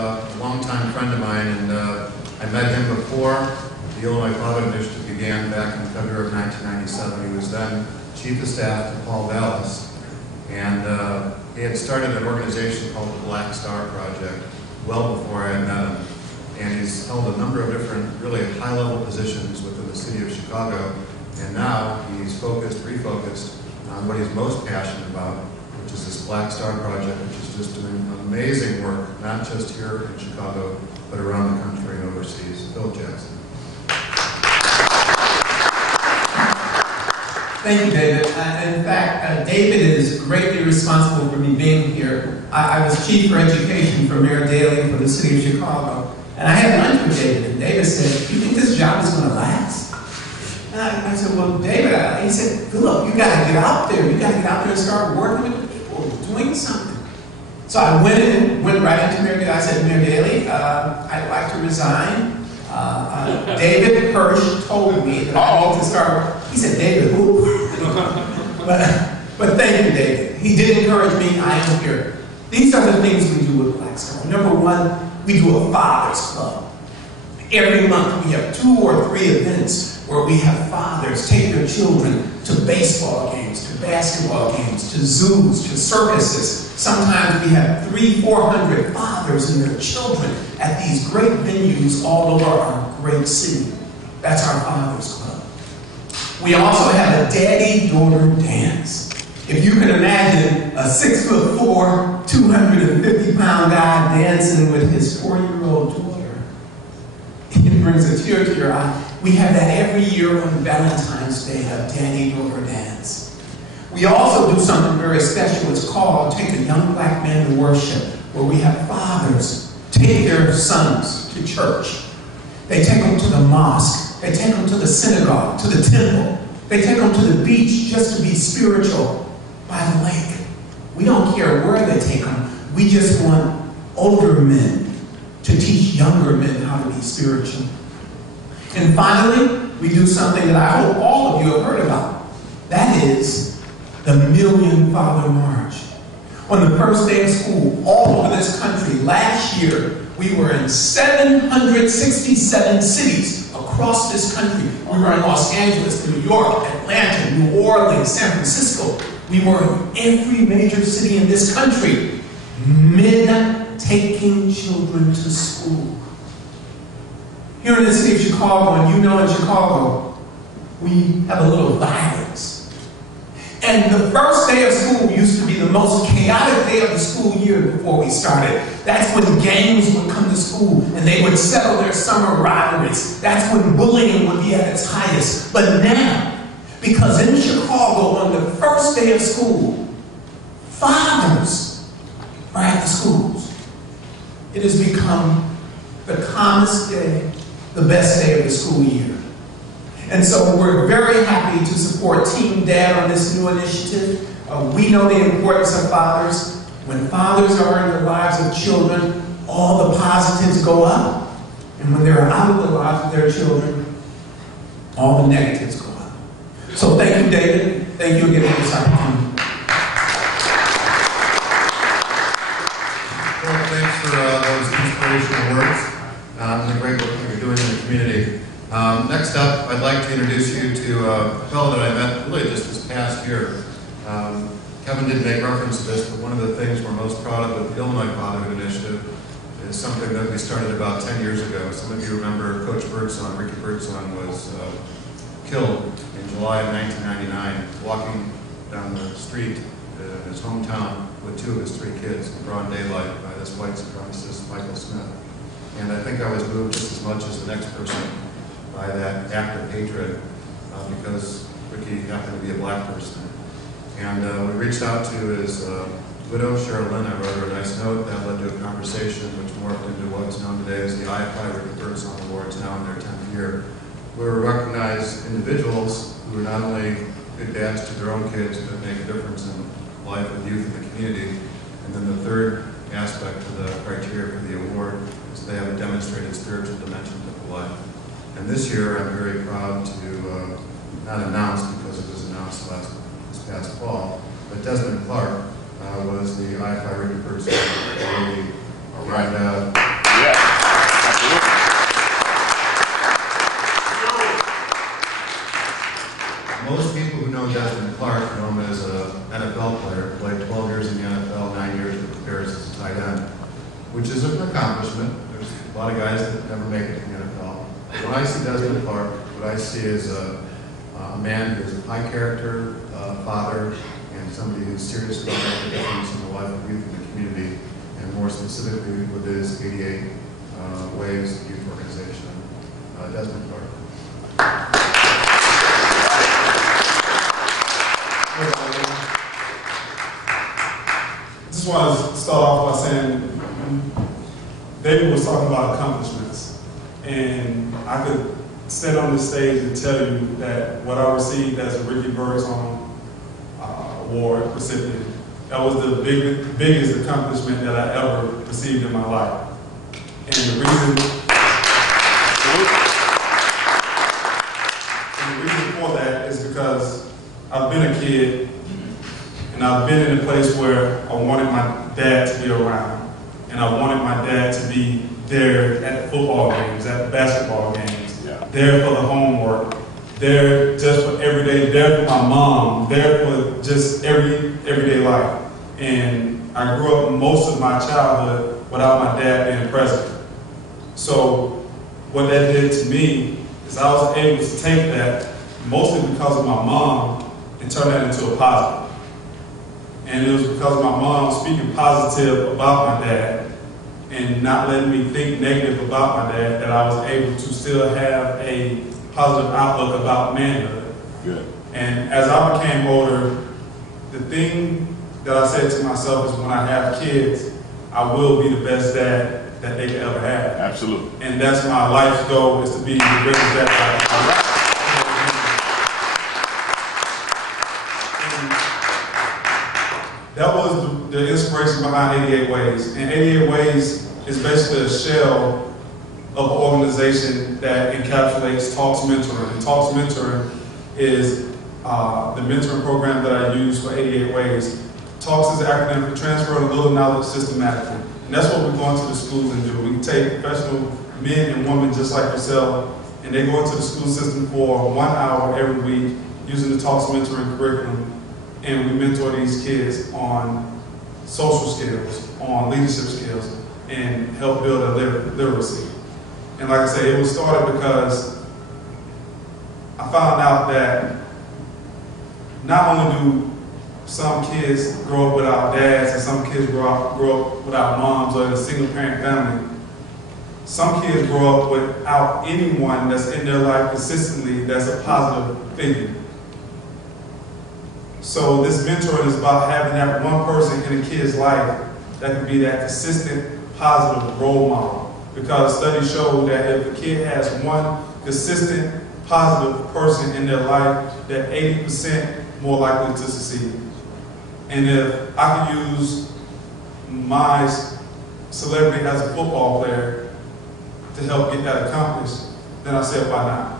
A longtime friend of mine, and I met him before the Illinois Father Initiative began back in February of 1997. He was then Chief of Staff to Paul Vallis, and he had started an organization called the Black Star Project well before I had met him. And he's held a number of different, really high-level positions within the city of Chicago, and now he's refocused on what he's most passionate about, which is this Black Star Project, which is just doing amazing work, not just here in Chicago, but around the country and overseas. Bill Jackson. Thank you, David. In fact, David is greatly responsible for me being here. I was Chief for Education for Mayor Daley for the City of Chicago. And I had lunch with David, and David said, "Do you think this job is going to last?" And I said, "Well, David," he said, "Philip, you got to get out there. You got to get out there and start working with people, doing something." So I went right into Mayor Daley. I said, "Mayor Daley, I'd like to resign." David Hirsch told me that I need to start working. He said, "David, who?" but thank you, David. He did encourage me. I am here. These are the things we do with Black Star. Number one, we do a Fathers Club. Every month we have 2 or 3 events where we have fathers take their children to baseball games, to basketball games, to zoos, to circuses. Sometimes we have 300-400 fathers and their children at these great venues all over our great city. That's our Fathers Club. We also have a daddy-daughter dance. If you can imagine a 6'4", 250-pound guy dancing with his 4-year-old daughter, it brings a tear to your eye. We have that every year on Valentine's Day, a daddy-daughter dance. We also do something very special. It's called Take a Young Black Man to Worship, where we have fathers take their sons to church. They take them to the mosque. They take them to the synagogue, to the temple. They take them to the beach just to be spiritual by the lake. We don't care where they take them. We just want older men to teach younger men how to be spiritual. And finally, we do something that I hope all of you have heard about. That is the Million Father March. On the first day of school, all over this country, last year, we were in 767 cities across this country. We were in Los Angeles, New York, Atlanta, New Orleans, San Francisco. We were in every major city in this country. Men taking children to school. Here in the city of Chicago, and you know in Chicago, we have a little violence. And the first day of school used to be the most chaotic day of the school year before we started. That's when gangs would come to school and they would settle their summer rivalries. That's when bullying would be at its highest. But now, because in Chicago on the first day of school, fathers are at the schools. It has become the calmest day, the best day of the school year. And so we're very happy to support Team Dad on this new initiative. We know the importance of fathers. When fathers are in the lives of children, all the positives go up. And when they're out of the lives of their children, all the negatives go up. So thank you, David. Thank you again for this opportunity. Well, thanks for those inspirational words and the great work that you're doing in the community. Next up, I'd like to introduce you to a fellow that I met really just this past year. Kevin did make reference to this, but one of the things we're most proud of with the Illinois Fatherhood Initiative is something that we started about 10 years ago. Some of you remember Coach Birdsong, Ricky Birdsong, was killed in July of 1999, walking down the street in his hometown with 2 of his 3 kids in broad daylight by this white supremacist, Michael Smith. And I think I was moved just as much as the next person by that act of hatred because Ricky happened to be a black person. And we reached out to his widow, Cheryl Lynn. I wrote her a nice note that led to a conversation which morphed into what's known today as the IFI Ricky Birdsong Awards, now in their 10th year. We recognize individuals who are not only good dads to their own kids, but make a difference in the life of youth in the community. And then the third aspect of the criteria for the award is they have a demonstrated spiritual dimension to the life. And this year, I'm very proud to not announce, because it was announced this past fall, but Desmond Clark was the IFI Ricky Birdsong awardee. And which is an accomplishment. There's a lot of guys that never make it to the NFL. When I see Desmond Clark, what I see is a man who's a high character father and somebody who's serious about making a difference in the life of youth in the community, and more specifically with his 88 Ways Youth Organization. Desmond Clark. I just want to start off by saying David was talking about accomplishments, and I could stand on this stage and tell you that what I received as a Ricky Birdsong Award recipient, that was the biggest accomplishment that I ever received in my life. And the reason for that is because I've been a kid, and I've been in a place where I wanted my dad to be around, and I wanted my dad to be there at the football games, at the basketball games, there for the homework, there just for everyday, there for my mom, there for just everyday life. And I grew up most of my childhood without my dad being present. So what that did to me is I was able to take that, mostly because of my mom, and turn that into a positive. And it was because of my mom speaking positive about my dad and not letting me think negative about my dad, that I was able to still have a positive outlook about manhood. Good. And as I became older, the thing that I said to myself is, when I have kids, I will be the best dad that they could ever have. Absolutely. And that's my life's goal, is to be the greatest dad I That was the inspiration behind 88 Ways. And 88 Ways is basically a shell of an organization that encapsulates Talks Mentoring. And Talks Mentoring is the mentoring program that I use for 88 Ways. Talks is the acronym for Transferring a Little Knowledge Systematically. And that's what we go into the schools and do. We take professional men and women just like yourself, and they go into the school system for 1 hour every week using the Talks Mentoring curriculum. And we mentor these kids on social skills, on leadership skills, and help build their literacy. And like I say, it was started because I found out that not only do some kids grow up without dads and some kids grow up without moms or in a single parent family, some kids grow up without anyone that's in their life consistently that's a positive figure. So this mentoring is about having that one person in a kid's life that can be that consistent, positive role model. Because studies show that if a kid has one consistent, positive person in their life, they're 80% more likely to succeed. And if I could use my celebrity as a football player to help get that accomplished, then I said, why not?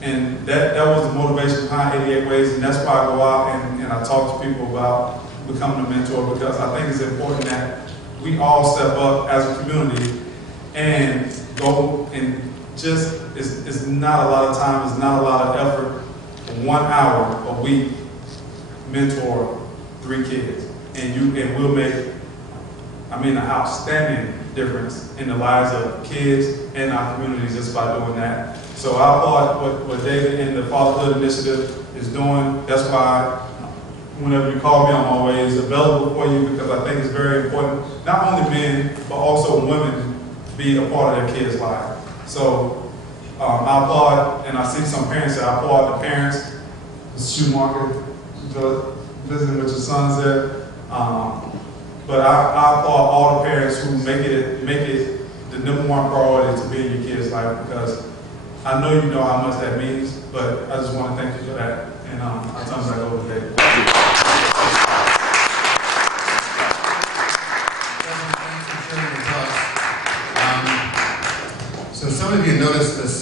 And that was the motivation behind 88 Ways, and that's why I go out and I talk to people about becoming a mentor, because I think it's important that we all step up as a community and go and just, it's not a lot of time, it's not a lot of effort, 1 hour a week, mentor 3 kids. And we'll make, an outstanding difference in the lives of kids and our communities just by doing that. So I applaud what David and the Fatherhood Initiative is doing. That's why whenever you call me, I'm always available for you, because I think it's very important, not only men, but also women be a part of their kids' life. So I applaud, and I see some parents that I applaud the parents. Mr. Schumacher, visiting with your sons there. But I applaud all the parents who make it the #1 priority to be in your kids' life, because I know you know how much that means, but I just want to thank you for that. And I'll turn it back over to David. Thanks for sharing your thoughts. So some of you noticed this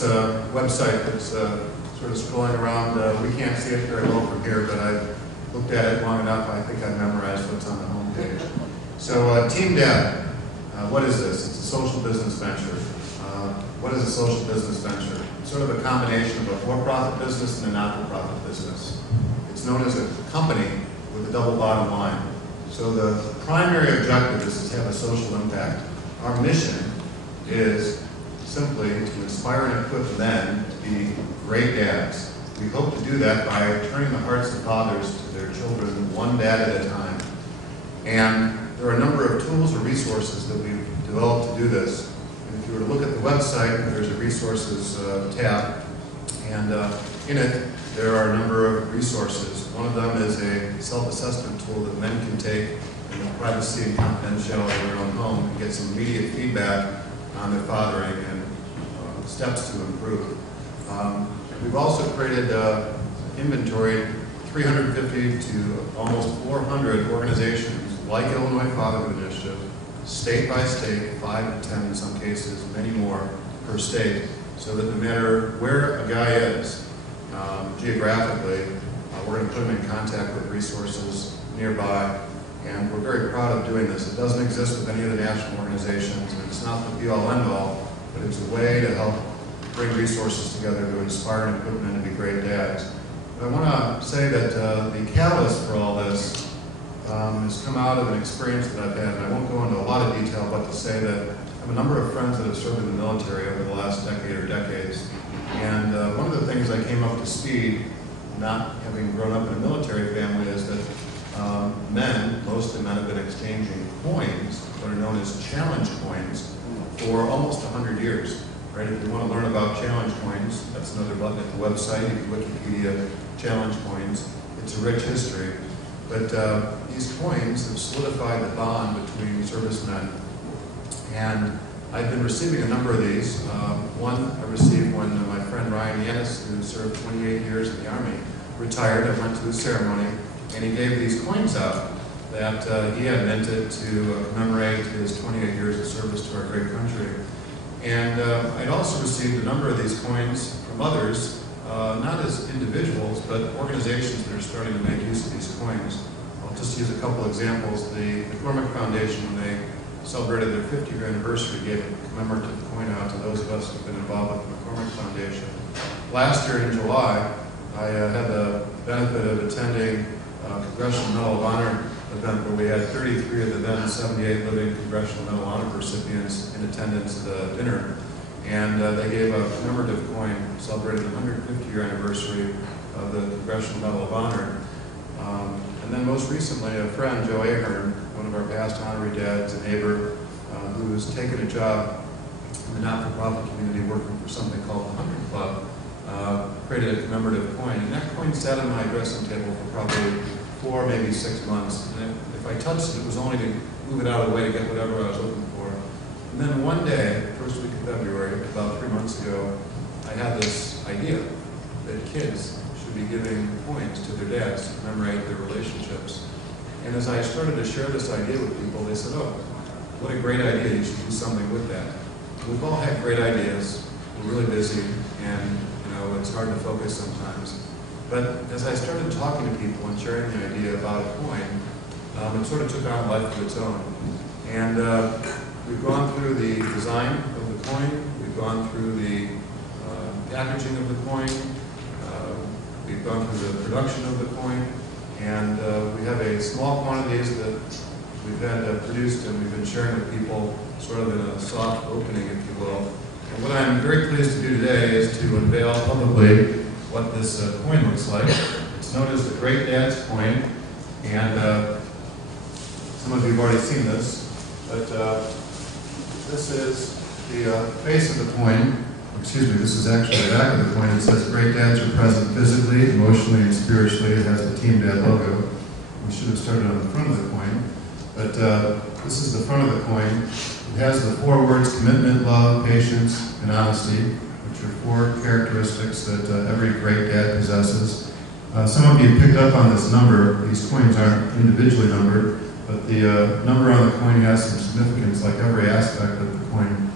website that's sort of scrolling around. We can't see it very well from here, but I've looked at it long enough. I think I've memorized what's on the home page. So Team Dad, what is this? It's a social business venture. What is a social business venture? It's sort of a combination of a for-profit business and a not-for-profit business. It's known as a company with a double bottom line. So the primary objective is to have a social impact. Our mission is simply to inspire and equip men to be great dads. We hope to do that by turning the hearts of fathers to their children one dad at a time. And there are a number of tools or resources that we've developed to do this. And if you were to look at the website, there's a resources tab, and in it there are a number of resources. One of them is a self-assessment tool that men can take in the privacy and confidentiality of their own home and get some immediate feedback on their fathering and steps to improve. We've also created inventory 350 to almost 400 organizations like Illinois Fatherhood Initiative, state by state, 5 to 10 in some cases, many more per state, so that no matter where a guy is geographically, we're going to put him in contact with resources nearby, and we're very proud of doing this. It doesn't exist with any of the national organizations, and it's not the be-all, end-all, but it's a way to help bring resources together to inspire and equip men to be great dads. But I want to say that the catalyst for all this has come out of an experience that I've had, and I won't go into a lot of detail, but to say that I have a number of friends that have served in the military over the last decade or decades, and one of the things I came up to speed, not having grown up in a military family, is that most men have been exchanging coins, what are known as challenge coins, for almost 100 years. Right? If you want to learn about challenge coins, that's another button at the website. You can Wikipedia challenge coins. It's a rich history. But these coins have solidified the bond between servicemen. And I've been receiving a number of these. One I received when my friend Ryan Yanis, who served 28 years in the Army, retired. I went to his ceremony, and he gave these coins out that he had minted to commemorate his 28 years of service to our great country. And I'd also received a number of these coins from others, not as individuals, but organizations that are starting to make use of these coins. I'll just use a couple examples. The McCormick Foundation, when they celebrated their 50th anniversary, gave a commemorative coin out to those of us who have been involved with the McCormick Foundation. Last year in July, I had the benefit of attending a Congressional Medal of Honor event where we had 33 of the then 78 living Congressional Medal of Honor recipients in attendance at the dinner. And they gave a commemorative coin celebrating the 150-year anniversary of the Congressional Medal of Honor. And then most recently, a friend, Joe Ahern, one of our past honorary dads, a neighbor, who's taken a job in the not-for-profit community working for something called the 100 Club, created a commemorative coin. And that coin sat on my dressing table for probably 4, maybe 6 months. And if I touched it, it was only to move it out of the way to get whatever I was looking for. And then one day, first week of February, about 3 months ago, I had this idea that kids should be giving coins to their dads to commemorate their relationships. And as I started to share this idea with people, they said, "Oh, what a great idea, you should do something with that." We've all had great ideas. We're really busy, and it's hard to focus sometimes. But as I started talking to people and sharing the idea about a coin, it sort of took on life of its own. And we've gone through the design of the coin, we've gone through the packaging of the coin, we've gone through the production of the coin, and we have a small quantities that we've had produced and we've been sharing with people sort of in a soft opening, if you will. And what I'm very pleased to do today is to unveil publicly what this coin looks like. It's known as the Great Dad's Coin, and some of you have already seen this, but this is the face of the coin. Excuse me, this is actually the back of the coin. It says Great Dads are present physically, emotionally, and spiritually. It has the Team Dad logo. We should have started on the front of the coin, but this is the front of the coin. It has the 4 words: commitment, love, patience, and honesty, which are 4 characteristics that every great dad possesses. Some of you picked up on this number. These coins aren't individually numbered, but the number on the coin has some significance, like every aspect of the coin.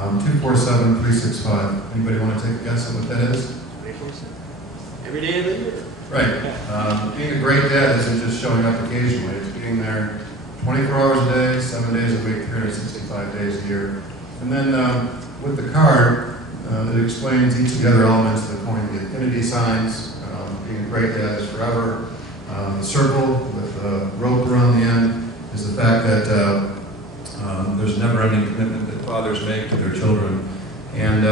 247365. Anybody want to take a guess at what that is? Every day of the year. Right. Being a great dad isn't just showing up occasionally. It's being there 24 hours a day, 7 days a week, 365 days a year. And then with the card, it explains each of the other elements of the coin: the infinity signs, being a great dad is forever, the circle with a rope around the end, is the fact that there's a never-ending commitment that fathers make to their children. And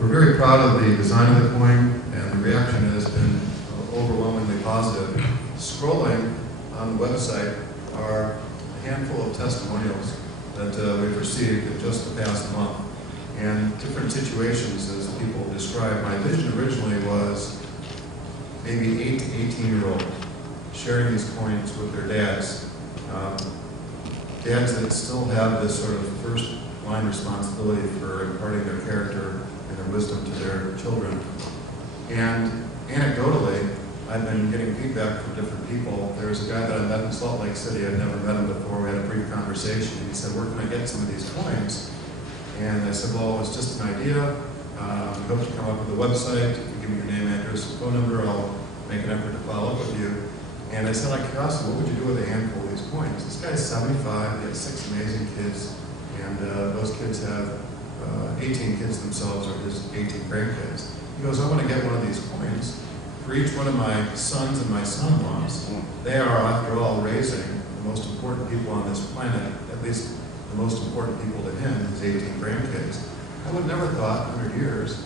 we're very proud of the design of the coin, and the reaction has been overwhelmingly positive. Scrolling on the website are a handful of testimonials that we've received in just the past month, and different situations as people describe. My vision originally was maybe 8 to 18-year-olds sharing these coins with their dads. Dads that still have this sort of first line responsibility for imparting their character and their wisdom to their children. And anecdotally, I've been getting feedback from different people. There was a guy that I met in Salt Lake City. I'd never met him before. We had a brief conversation. He said, "Where can I get some of these coins?" And I said, "Well, it's just an idea. We hope to come up with a website. If you give me your name, address, and phone number, I'll make an effort to follow up with you." And I said, out of curiosity, what would you do with a handful of these coins? This guy's 75, he has 6 amazing kids, and those kids have 18 kids themselves, or his 18 grandkids. He goes, "I want to get one of these coins for each one of my sons and my son-in-laws. They are, after all, raising the most important people on this planet, at least the most important people to him, his 18 grandkids." I would have never thought in 100 years